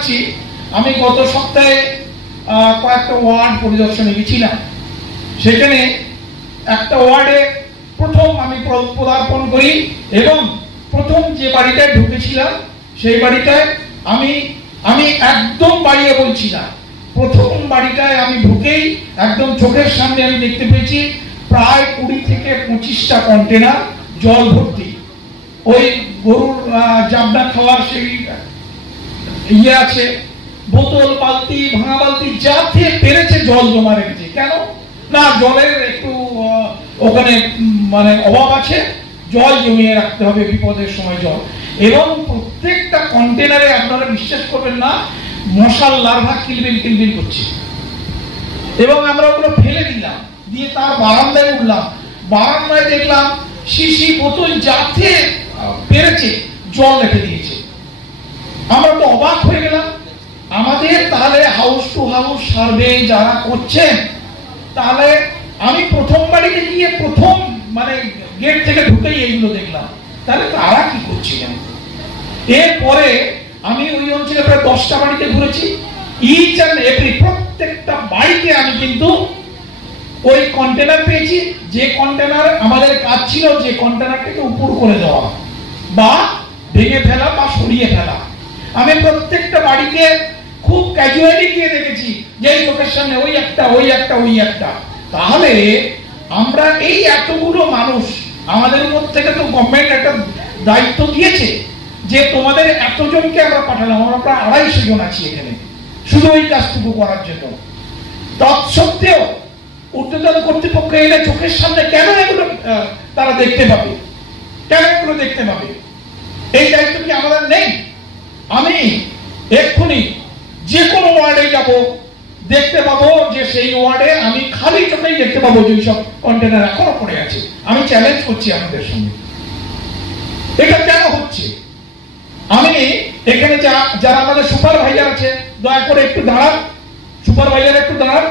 জানাচ্ছি, আমি গত সপ্তাহে কয়েকটা ওয়ার্ড পরিদর্শনে গেছিলাম। সেখানে একটা ওয়ার্ডে প্রথম আমি পদার্পণ করি এবং প্রথম যে বাড়িটায় ঢুকেছিলাম সেই বাড়িটায় আমি একদম বাড়িয়ে বলছি না, প্রথম বাড়িটায় আমি ঢুকেই একদম চোখের সামনে আমি দেখতে পেয়েছি প্রায় 20 থেকে 25টা কন্টেনার জল ভর্তি। ওই গরুর জাবনা খাওয়ার সেই ইয়ে আছে, বোতল, বালতি, ভাঙা বালতি, যাতে পেরেছে জল জমা রেখেছে। কেন না, জলের একটু ওখানে মানে অভাব আছে, জল জমিয়ে রাখতে হবে বিপদের সময় জল। এবং প্রত্যেকটা কন্টেনারে আপনারা বিশ্বাস করবেন না, মশার লার্ভা কিলবিল করছে। এবং আমরা ওগুলো ফেলে দিলাম, দিয়ে তার বারান্দায় উঠলাম, বারান্দায় দেখলাম শিশি বোতল যাতে পেরেছে জল রেখে দিয়েছে। আমরা তো অবাক হয়ে গেলাম। আমাদের তাহলে হাউস টু হাউস সার্ভে যারা করছেন, তাহলে আমি প্রথম বাড়িতে গিয়ে প্রথম মানে গেট থেকে ঢুকেই এইগুলো দেখলাম, তাহলে তারা কি করছিলেন। এরপরে আমি ওই অঞ্চলে প্রায় 10টা বাড়িতে ঘুরেছি। ইচ অ্যান্ড এভরি প্রত্যেকটা বাড়িতে আমি কিন্তু ওই কন্টেনার পেয়েছি, যে কন্টেনার আমাদের কাজ ছিল যে কন্টেনারটাকে উপর করে দেওয়া বা ভেঙে ফেলা বা সরিয়ে ফেলা। আমি প্রত্যেকটা বাড়িতে খুব ক্যাজুয়ালি গিয়ে দেখেছি যে এই চোখের সামনে ওই একটা। তাহলে আমরা এই এতগুলো মানুষ, আমাদের উপর থেকে তো গভর্নমেন্ট একটা দায়িত্ব দিয়েছে যে তোমাদের এতজনকে আমরা পাঠালাম, আমরা প্রায় 250 জন আছি এখানে শুধু ওই কাজটুকু করার জন্য। তৎসত্ত্বেও ঊর্ধ্বতন কর্তৃপক্ষ এলে চোখের সামনে কেন এগুলো তারা দেখতে পাবে, কেন এগুলো দেখতে পাবে? এই দায়িত্ব কি আমাদের নেই? আমি এক্ষুনি যে কোনো ওয়ার্ডে যাব, দেখতে পাবো যে সেই ওয়ার্ডে আমি খালি চোখেই দেখতে পাবো যে সব কন্টেনার এখনো পড়ে আছে। আমি চ্যালেঞ্জ করছি আমাদের সঙ্গে, এটা কেন হচ্ছে? আমি এখানে যারা আমাদের সুপারভাইজার আছে, দয়া করে একটু দাঁড়ান, সুপারভাইজার একটু দাঁড়ান।